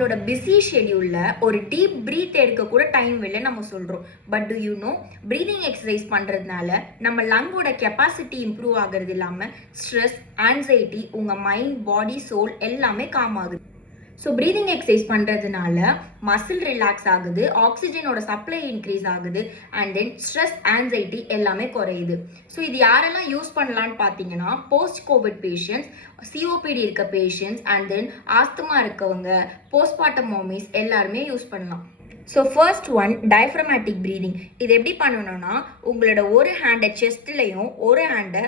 நம்மளோட பிஸி ஷெடியூலில் ஒரு deep breath எடுக்க கூட டைம் இல்லை நம்ம சொல்கிறோம். But to you know, breathing exercise பண்ணுறதுனால நம்ம லங்கோட கெப்பாசிட்டி இம்ப்ரூவ் ஆகிறது இல்லாமல் ஸ்ட்ரெஸ், ஆன்சைட்டி, உங்கள் மைண்ட், பாடி, சோல் எல்லாமே காம் ஆகுது. ஸோ ப்ரீதிங் எக்ஸசைஸ் பண்ணுறதுனால மசில் ரிலாக்ஸ் ஆகுது, ஆக்சிஜனோட சப்ளை இன்க்ரீஸ் ஆகுது, அண்ட் தென் ஸ்ட்ரெஸ், ஆன்சைட்டி எல்லாமே குறையுது. ஸோ இது யாரெல்லாம் யூஸ் பண்ணலான்னு பார்த்தீங்கன்னா, போஸ்ட் கோவிட் பேஷண்ட்ஸ், சிஓபிடி இருக்க பேஷண்ட்ஸ், அண்ட் தென் ஆஸ்துமா இருக்கவங்க, போஸ்ட்மார்ட்டம் மோமிஸ் எல்லாருமே யூஸ் பண்ணலாம். So first one, diaphragmatic breathing. இது எப்படி பண்ணணும்னா, உங்களோட ஒரு ஹேண்டை செஸ்ட்லையும் ஒரு ஹேண்டை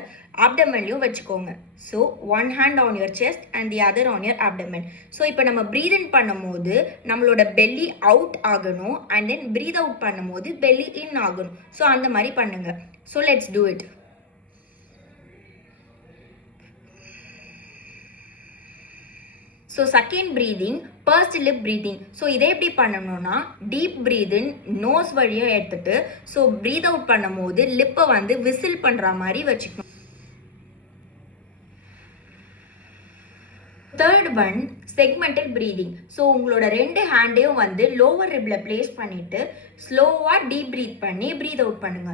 ஆப்டமன்லையும் வச்சுக்கோங்க. So one hand on your chest and the other on your abdomen. So இப்போ நம்ம ப்ரீத் இன் பண்ணும்போது நம்மளோட பெல்லி அவுட் ஆகணும், அண்ட் தென் ப்ரீத் அவுட் பண்ணும்போது பெல்லி இன் ஆகணும். ஸோ அந்த மாதிரி பண்ணுங்க. So let's do it. So second breathing, first lip breathing. So இதை எப்படி பண்ணணும்னா, டீப் ப்ரீத் இன் நோஸ் வழியாக எடுத்துட்டு, ஸோ ப்ரீத் அவுட் பண்ணும்போது லிப்பை வந்து விசில் பண்ணுற மாதிரி வச்சுக்கணும். Third one, segmented breathing. So உங்களோட ரெண்டு ஹேண்டையும் வந்து லோவர் ரிப்ல பிளேஸ் பண்ணிட்டு ஸ்லோவாக டீப் ப்ரீத் பண்ணி ப்ரீத் அவுட் பண்ணுங்க.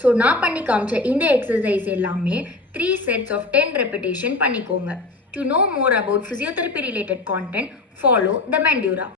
ஸோ நான் பண்ணி காமிச்ச இந்த எக்ஸசைஸ் எல்லாமே 3 sets of 10 repetition பண்ணிக்கோங்க. To know more about physiotherapy related content, follow the Mandura.